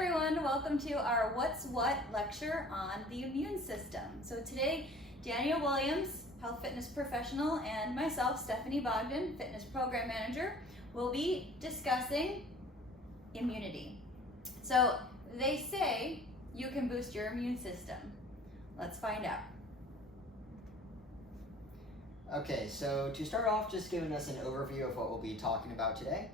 everyone, welcome to our What's What lecture on the immune system. So today, Daniel Williams, health fitness professional, and myself, Stephanie Bogdan, fitness program manager, will be discussing immunity. So they say you can boost your immune system. Let's find out. Okay, so to start off, just giving us an overview of what we'll be talking about today.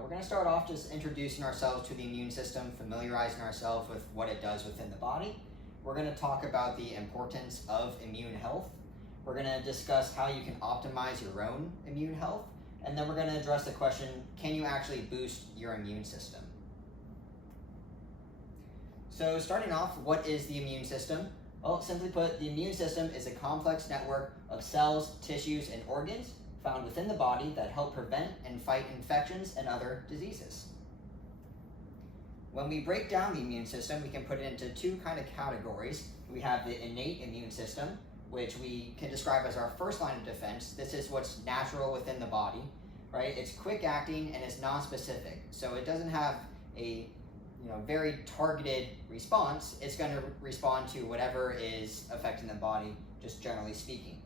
We're going to start off just introducing ourselves to the immune system, familiarizing ourselves with what it does within the body. We're going to talk about the importance of immune health. We're going to discuss how you can optimize your own immune health. And then we're going to address the question, can you actually boost your immune system? So starting off, what is the immune system? Well, simply put, the immune system is a complex network of cells, tissues, and organs found within the body that help prevent and fight infections and other diseases. When we break down the immune system, we can put it into two kind of categories. We have the innate immune system, which we can describe as our first line of defense. This is what's natural within the body, right? It's quick acting and it's non-specific. So it doesn't have a very targeted response. It's going to respond to whatever is affecting the body, just generally speaking.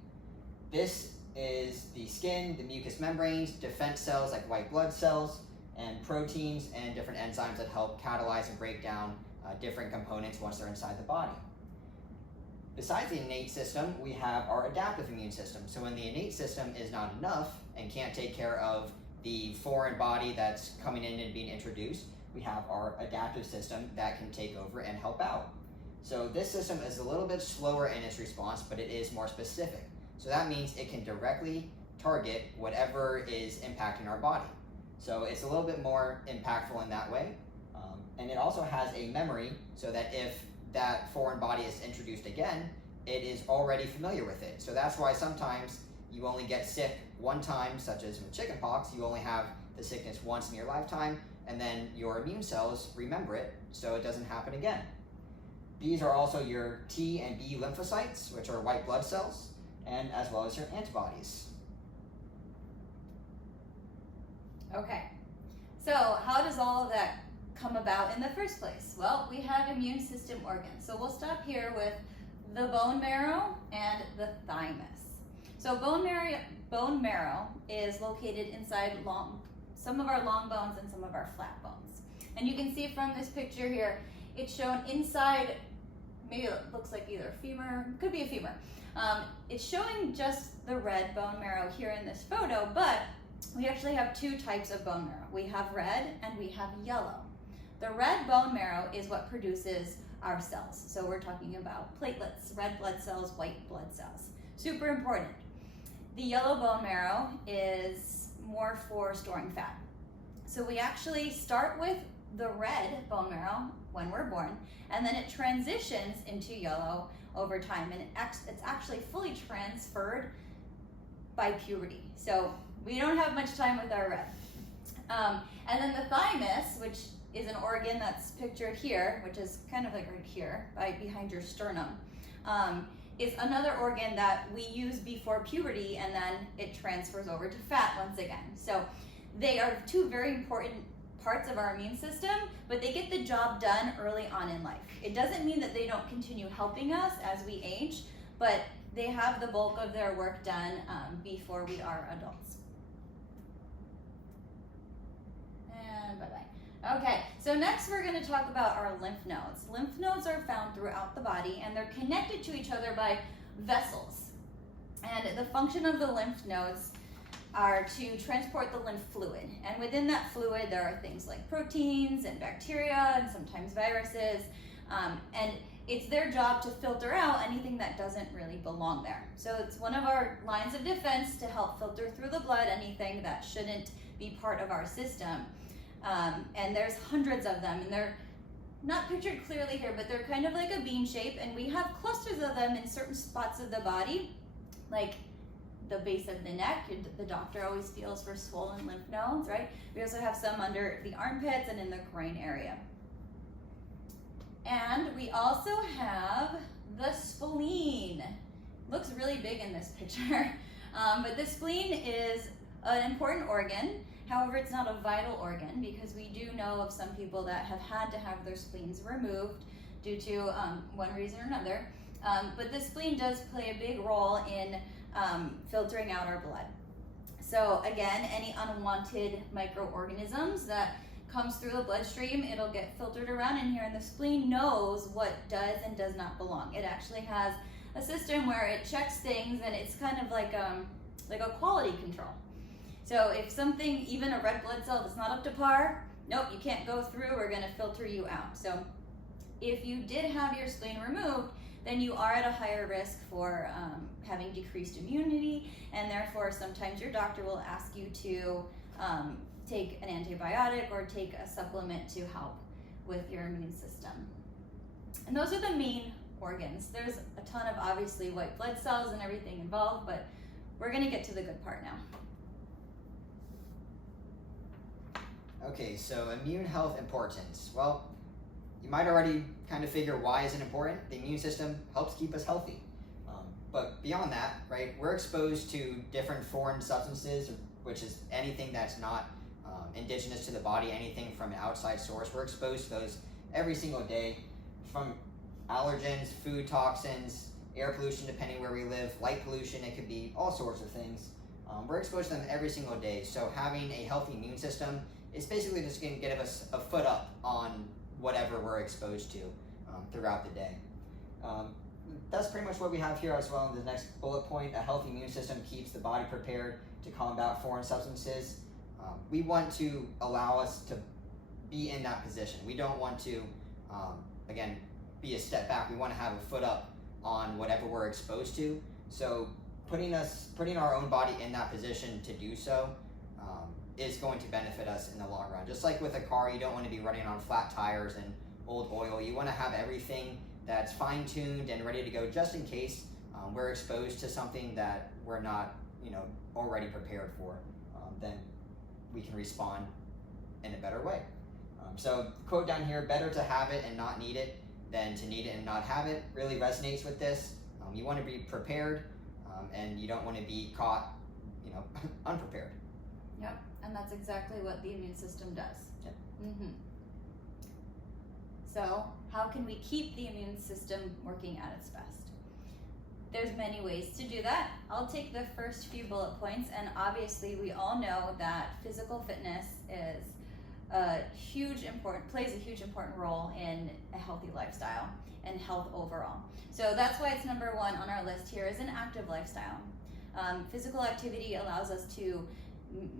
This is the skin, the mucous membranes, defense cells like white blood cells, and proteins and different enzymes that help catalyze and break down different components once they're inside the body. Besides the innate system, we have our adaptive immune system. So when the innate system is not enough and can't take care of the foreign body that's coming in and being introduced, we have our adaptive system that can take over and help out. So this system is a little bit slower in its response, but it is more specific. So that means it can directly target whatever is impacting our body. So it's a little bit more impactful in that way. And it also has a memory so that if that foreign body is introduced again, it is already familiar with it. So that's why sometimes you only get sick one time, such as with chickenpox. You only have the sickness once in your lifetime, and then your immune cells remember it so it doesn't happen again. These are also your T and B lymphocytes, which are white blood cells, and as well as your antibodies. Okay, so how does all of that come about in the first place? Well, we have immune system organs. So we'll stop here with the bone marrow and the thymus. So bone marrow is located inside some of our long bones and some of our flat bones. And you can see from this picture here, it's shown inside, maybe it looks like either a femur, could be a femur. It's showing just the red bone marrow here in this photo, but we actually have two types of bone marrow. We have red and we have yellow. The red bone marrow is what produces our cells. So we're talking about platelets, red blood cells, white blood cells. Super important. The yellow bone marrow is more for storing fat. So we actually start with the red bone marrow when we're born, and then it transitions into yellow over time, and it's actually fully transferred by puberty. So we don't have much time with our red. And then the thymus, which is an organ that's pictured here, which is kind of like right here, behind your sternum, is another organ that we use before puberty, and then it transfers over to fat once again. So they are two very important parts of our immune system, but they get the job done early on in life. It doesn't mean that they don't continue helping us as we age, but they have the bulk of their work done before we are adults. And bye-bye. Okay, so next we're going to talk about our lymph nodes. Lymph nodes are found throughout the body, and they're connected to each other by vessels. And the function of the lymph nodes are to transport the lymph fluid. And within that fluid, there are things like proteins and bacteria and sometimes viruses. And it's their job to filter out anything that doesn't really belong there. So it's one of our lines of defense to help filter through the blood anything that shouldn't be part of our system. And there's hundreds of them, and they're not pictured clearly here, but they're kind of like a bean shape, and we have clusters of them in certain spots of the body, like the base of the neck. The doctor always feels for swollen lymph nodes, right? We also have some under the armpits and in the groin area. And we also have the spleen. Looks really big in this picture, but the spleen is an important organ, However, it's not a vital organ because we do know of some people that have had to have their spleens removed due to one reason or another. But the spleen does play a big role in filtering out our blood. So again, any unwanted microorganisms that comes through the bloodstream, it'll get filtered around in here, and the spleen knows what does and does not belong. It actually has a system where it checks things, and it's kind of like a quality control. So if something, even a red blood cell, that's not up to par, nope, you can't go through, we're gonna filter you out. So if you did have your spleen removed, then you are at a higher risk for having decreased immunity, and therefore sometimes your doctor will ask you to take an antibiotic or take a supplement to help with your immune system. And those are the main organs. There's a ton of obviously white blood cells and everything involved, but we're gonna get to the good part now. Okay, so immune health importance. Well, you might already kind of figure why is it important. The immune system helps keep us healthy. But beyond that, right, we're exposed to different foreign substances, which is anything that's not indigenous to the body, anything from an outside source. We're exposed to those every single day, from allergens, food toxins, air pollution depending where we live, light pollution, it could be all sorts of things. We're exposed to them every single day, so having a healthy immune system is basically just going to give us a foot up on whatever we're exposed to throughout the day. That's pretty much what we have here as well in the next bullet point. A healthy immune system keeps the body prepared to combat foreign substances. We want to allow us to be in that position. We don't want to, again, be a step back. We want to have a foot up on whatever we're exposed to. So putting our own body in that position to do so is going to benefit us in the long run. Just like with a car, you don't want to be running on flat tires and old oil. You want to have everything that's fine-tuned and ready to go just in case we're exposed to something that we're not, already prepared for. Then we can respond in a better way. So quote down here, better to have it and not need it than to need it and not have it, really resonates with this. You want to be prepared and you don't want to be caught, unprepared. Yep, and that's exactly what the immune system does. Yep. Mm-hmm. So how can we keep the immune system working at its best? There's many ways to do that. I'll take the first few bullet points, and obviously we all know that physical fitness is plays a huge important role in a healthy lifestyle and health overall. So that's why it's number one on our list here is an active lifestyle. Physical activity allows us to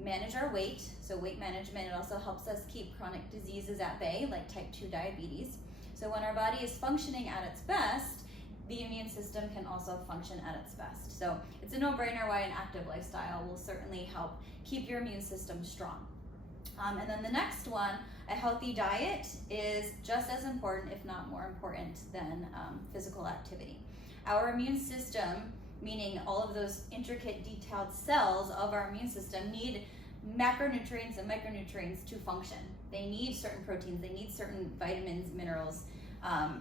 manage our weight, so weight management. It also helps us keep chronic diseases at bay, like type 2 diabetes. So when our body is functioning at its best, the immune system can also function at its best. So it's a no-brainer why an active lifestyle will certainly help keep your immune system strong. And then the next one, a healthy diet, is just as important, if not more important, than physical activity. Our immune system, meaning all of those intricate, detailed cells of our immune system, need macronutrients and micronutrients to function. They need certain proteins, they need certain vitamins, minerals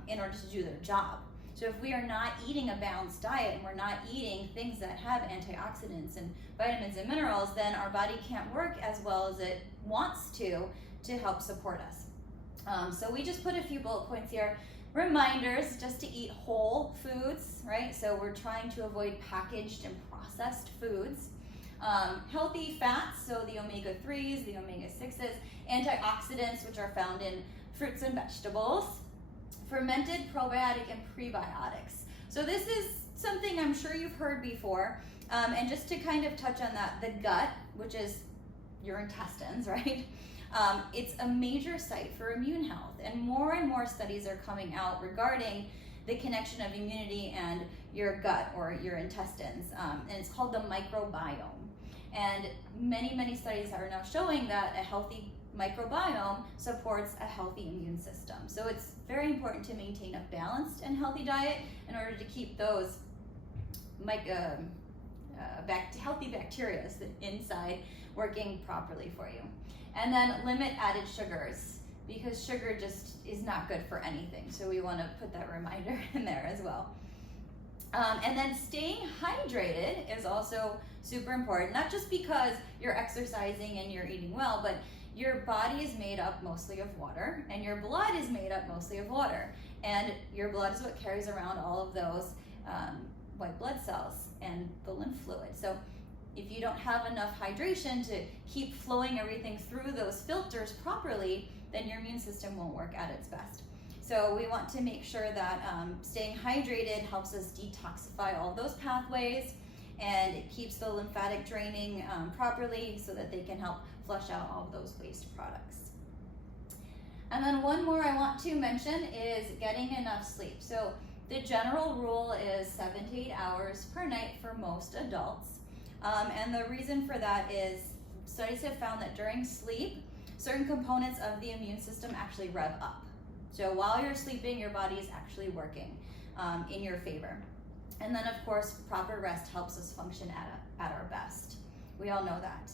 in order to do their job. So if we are not eating a balanced diet and we're not eating things that have antioxidants and vitamins and minerals, then our body can't work as well as it wants to help support us. So we just put a few bullet points here. Reminders just to eat whole foods, right? So we're trying to avoid packaged and processed foods. Healthy fats, so the omega-3s, the omega-6s, antioxidants, which are found in fruits and vegetables, fermented probiotic and prebiotics. So this is something I'm sure you've heard before. And just to kind of touch on that, the gut, which is your intestines, right? It's a major site for immune health, and more studies are coming out regarding the connection of immunity and your gut or your intestines, and it's called the microbiome. And many studies are now showing that a healthy microbiome supports a healthy immune system. So it's very important to maintain a balanced and healthy diet in order to keep those healthy bacteria inside working properly for you. And then limit added sugars, because sugar just is not good for anything. So we want to put that reminder in there as well. And then staying hydrated is also Super important, not just because you're exercising and you're eating well, but your body is made up mostly of water, and your blood is made up mostly of water. And your blood is what carries around all of those white blood cells and the lymph fluid. So if you don't have enough hydration to keep flowing everything through those filters properly, then your immune system won't work at its best. So we want to make sure that staying hydrated helps us detoxify all those pathways, and it keeps the lymphatic draining properly so that they can help flush out all of those waste products. And then one more I want to mention is getting enough sleep. So the general rule is 7 to 8 hours per night for most adults. And the reason for that is studies have found that during sleep, certain components of the immune system actually rev up. So while you're sleeping, your body is actually working in your favor. And then of course, proper rest helps us function at our best. We all know that.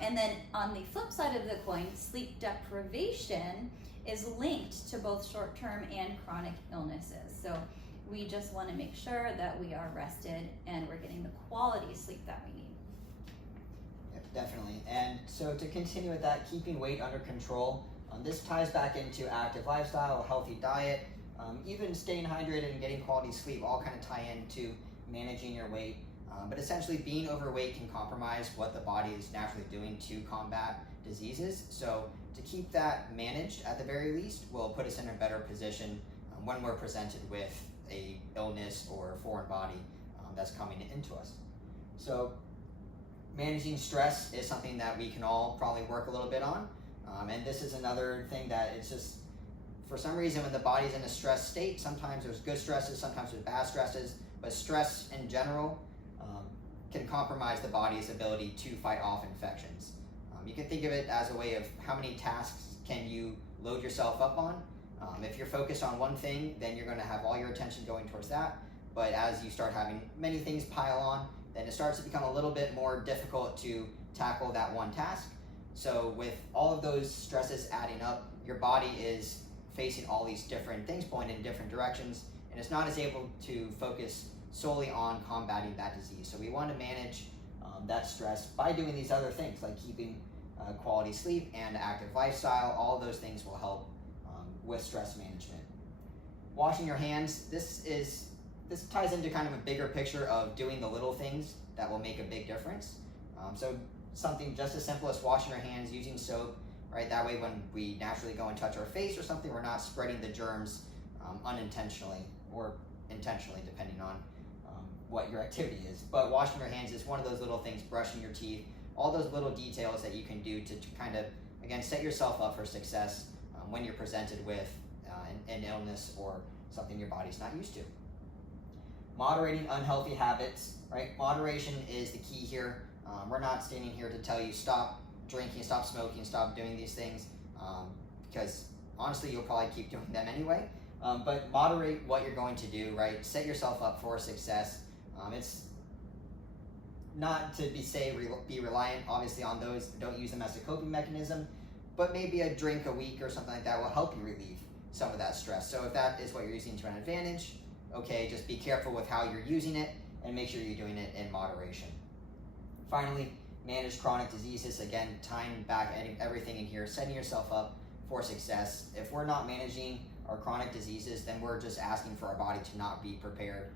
And then on the flip side of the coin, sleep deprivation is linked to both short-term and chronic illnesses. So we just want to make sure that we are rested and we're getting the quality sleep that we need. Yep, definitely. And so to continue with that, keeping weight under control, this ties back into active lifestyle, a healthy diet, even staying hydrated and getting quality sleep all kind of tie into managing your weight. But essentially being overweight can compromise what the body is naturally doing to combat diseases. So to keep that managed at the very least will put us in a better position when we're presented with a illness or a foreign body that's coming into us. So managing stress is something that we can all probably work a little bit on. And this is another thing that it's just, for some reason when the body's in a stress state, sometimes there's good stresses, sometimes there's bad stresses, but stress in general can compromise the body's ability to fight off infections. You can think of it as a way of how many tasks can you load yourself up on. If you're focused on one thing, then you're going to have all your attention going towards that. But as you start having many things pile on, then it starts to become a little bit more difficult to tackle that one task. So with all of those stresses adding up, your body is facing all these different things pointing in different directions, and it's not as able to focus solely on combating that disease. So we want to manage that stress by doing these other things like keeping quality sleep and active lifestyle. All of those things will help with stress management. Washing your hands, this ties into kind of a bigger picture of doing the little things that will make a big difference. So something just as simple as washing your hands using soap, right? That way when we naturally go and touch our face or something, we're not spreading the germs unintentionally or intentionally, depending on what your activity is. But washing your hands is one of those little things, brushing your teeth, all those little details that you can do to kind of, again, set yourself up for success when you're presented with an illness or something your body's not used to. Moderating unhealthy habits, right? Moderation is the key here. We're not standing here to tell you stop drinking, stop smoking, stop doing these things, because honestly, you'll probably keep doing them anyway. But moderate what you're going to do, right? Set yourself up for success. It's not to be reliant, obviously, on those. Don't use them as a coping mechanism, but maybe a drink a week or something like that will help you relieve some of that stress. So if that is what you're using to an advantage, okay, just be careful with how you're using it and make sure you're doing it in moderation. Finally, manage chronic diseases. Again, tying back everything in here, setting yourself up for success. If we're not managing our chronic diseases, then we're just asking for our body to not be prepared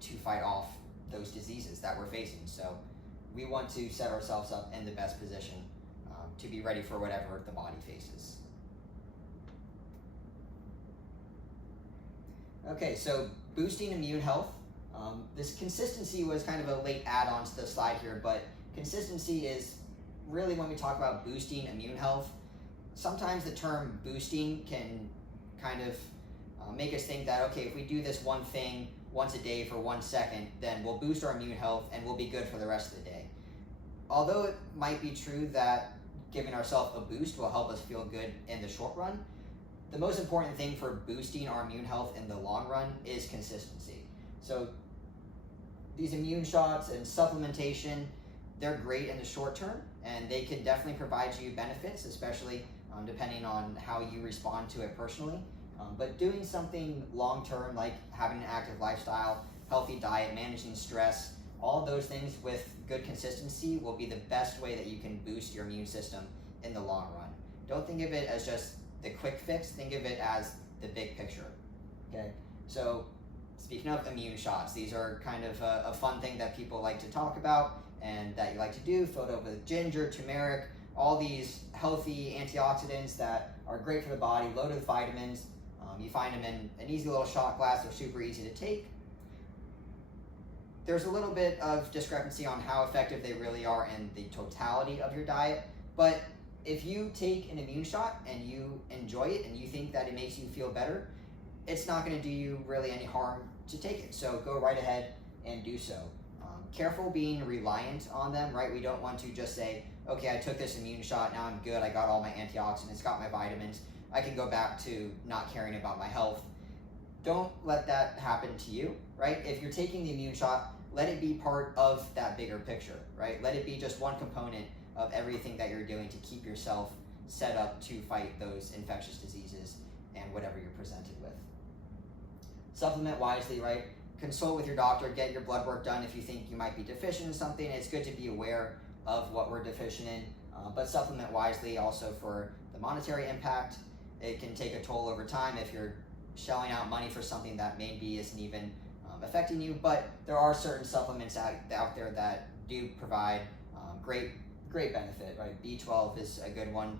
to fight off those diseases that we're facing. So we want to set ourselves up in the best position to be ready for whatever the body faces. Okay, so boosting immune health. This consistency was kind of a late add-on to the slide here, but consistency is really when we talk about boosting immune health. Sometimes the term boosting can kind of make us think that, okay, if we do this one thing once a day for 1 second, then we'll boost our immune health and we'll be good for the rest of the day. Although it might be true that giving ourselves a boost will help us feel good in the short run, the most important thing for boosting our immune health in the long run is consistency. So these immune shots and supplementation, they're great in the short term, and they can definitely provide you benefits, especially depending on how you respond to it personally. But doing something long term, like having an active lifestyle, healthy diet, managing stress, all of those things with good consistency will be the best way that you can boost your immune system in the long run. Don't think of it as just the quick fix, think of it as the big picture, okay? So speaking of immune shots, these are kind of a fun thing that people like to talk about and that you like to do, filled up with ginger, turmeric, all these healthy antioxidants that are great for the body, loaded with vitamins. You find them in an easy little shot glass, they're super easy to take. There's a little bit of discrepancy on how effective they really are in the totality of your diet, but if you take an immune shot and you enjoy it and you think that it makes you feel better, it's not going to do you really any harm to take it. So go right ahead and do so. Careful being reliant on them, right? We don't want to just say, okay, I took this immune shot, now I'm good, I got all my antioxidants, got my vitamins, I can go back to not caring about my health. Don't let that happen to you, right? If you're taking the immune shot, let it be part of that bigger picture, right? Let it be just one component of everything that you're doing to keep yourself set up to fight those infectious diseases and whatever you're presented with. Supplement wisely, right? Consult with your doctor, get your blood work done if you think you might be deficient in something. It's good to be aware of what we're deficient in, but supplement wisely also for the monetary impact. It can take a toll over time if you're shelling out money for something that maybe isn't even affecting you, but there are certain supplements out there that do provide great benefit, right? B12 is a good one,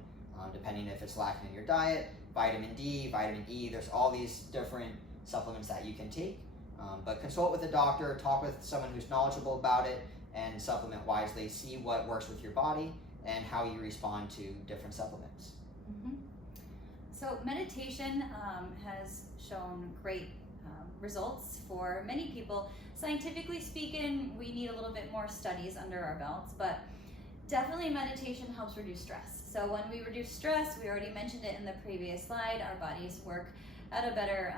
depending if it's lacking in your diet. Vitamin D, vitamin E, there's all these different supplements that you can take. But consult with a doctor, talk with someone who's knowledgeable about it, and supplement wisely. See what works with your body and how you respond to different supplements. Mm-hmm. So meditation has shown great results for many people. Scientifically speaking, we need a little bit more studies under our belts, but definitely meditation helps reduce stress. So when we reduce stress, we already mentioned it in the previous slide, our bodies work at a better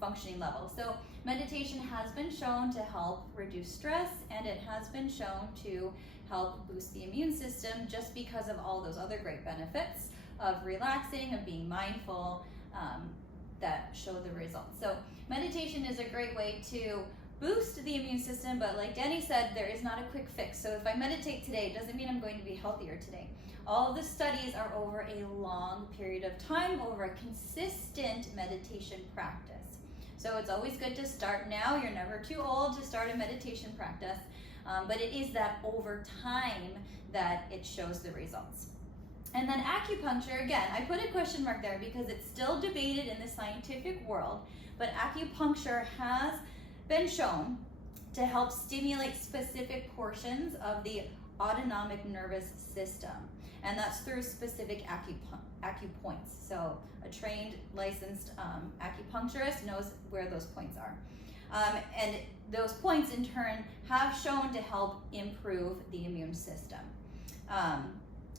functioning level. So meditation has been shown to help reduce stress, and it has been shown to help boost the immune system just because of all those other great benefits of relaxing, of being mindful, that show the results. So meditation is a great way to boost the immune system, but like Danny said, there is not a quick fix. So if I meditate today, it doesn't mean I'm going to be healthier today. All of the studies are over a long period of time, over a consistent meditation practice. So it's always good to start now. You're never too old to start a meditation practice, but it is that over time that it shows the results. And then acupuncture, again, I put a question mark there because it's still debated in the scientific world, but acupuncture has been shown to help stimulate specific portions of the autonomic nervous system. And that's through specific acupoints. So a trained, licensed acupuncturist knows where those points are. And those points in turn have shown to help improve the immune system.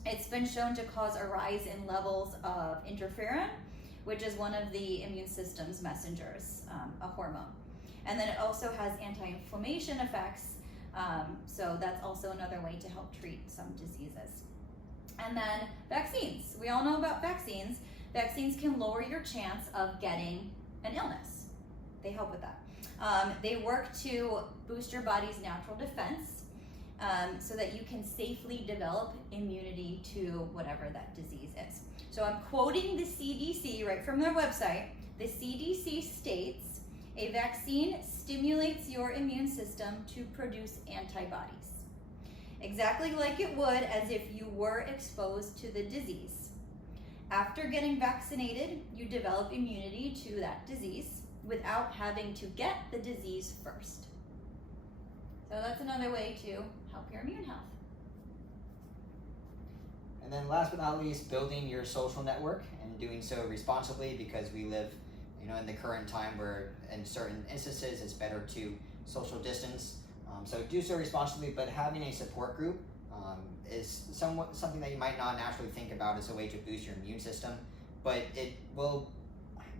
It's been shown to cause a rise in levels of interferon, which is one of the immune system's messengers, a hormone. And then it also has anti-inflammation effects, so that's also another way to help treat some diseases. And then vaccines. We all know about vaccines. Vaccines can lower your chance of getting an illness. They help with that. They work to boost your body's natural defense so that you can safely develop immunity to whatever that disease is. So I'm quoting the CDC right from their website. The CDC states, a vaccine stimulates your immune system to produce antibodies, exactly like it would as if you were exposed to the disease. After getting vaccinated, you develop immunity to that disease without having to get the disease first. So that's another way to help your immune health. And then last but not least, building your social network and doing so responsibly, because we live in the current time where in certain instances it's better to social distance. So do so responsibly, but having a support group is something that you might not naturally think about as a way to boost your immune system, but it will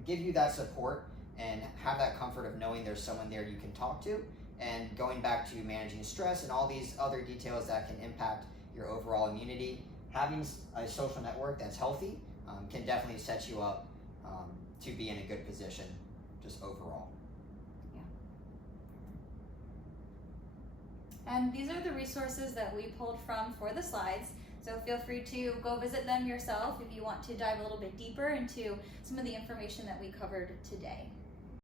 give you that support and have that comfort of knowing there's someone there you can talk to. And going back to managing stress and all these other details that can impact your overall immunity, having a social network that's healthy can definitely set you up to be in a good position just overall. And these are the resources that we pulled from for the slides. So feel free to go visit them yourself if you want to dive a little bit deeper into some of the information that we covered today.